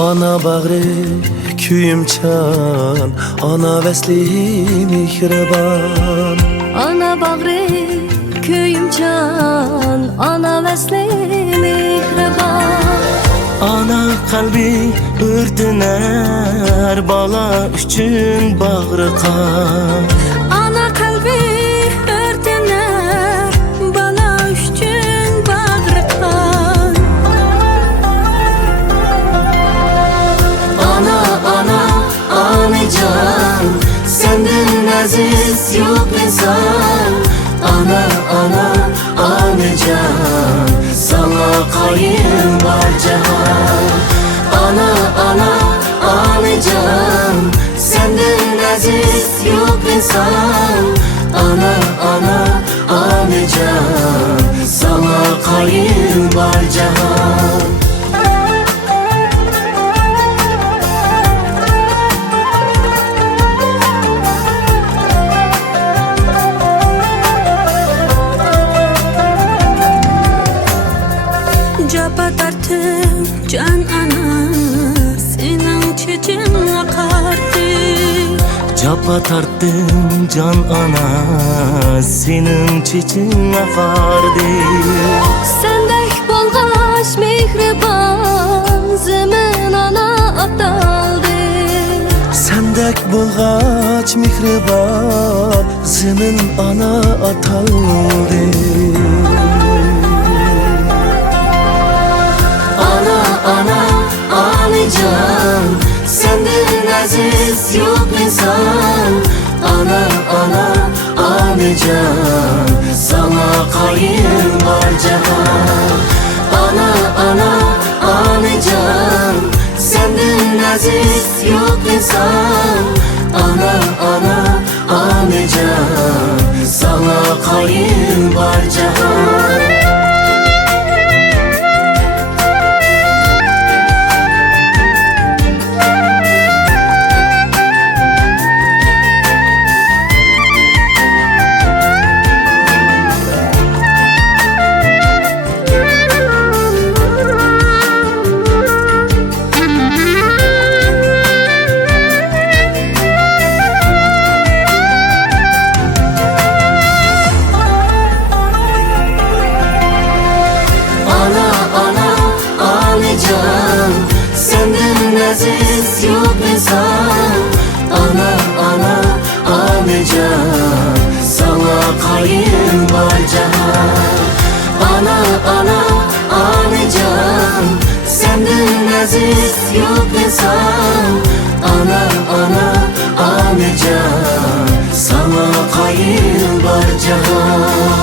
Ana bağrı kuyumcan, ana vesli mihriban. Ana bağrı köyümcan, ana vesli mihriban. Ana kalbi ürtüner, bala üçün bağrı kan. Ana kalbi örtüner, bala üçün bağrı kan. Ana ana anacan, senden aziz yok insan. Ana ana anacan, sana kayın var cihan. Ana ana anacan, senden aziz yok insan. Ana ana anacan, sana kayın var cihan. Capa tartım can ana, senin çiçin akardı. Capa tarttım can ana, senin çiçin akardı. Sendek bolgaç mihriban, zemin ana ataldı. Sendek bulgaç mihriban, zemin ana ataldı. Anacan, senden aziz yok insan. Ana ana anacan, sana kayın var cihan. Ana ana anacan, senden aziz yok insan. Ana ana anacan, sana kayın var cihan. Senden aziz yok insan. Ana ana anacan, sana kayın var cihan. Ana ana anacan, senden aziz yok insan. Ana ana anacan, sana kayın var cihan.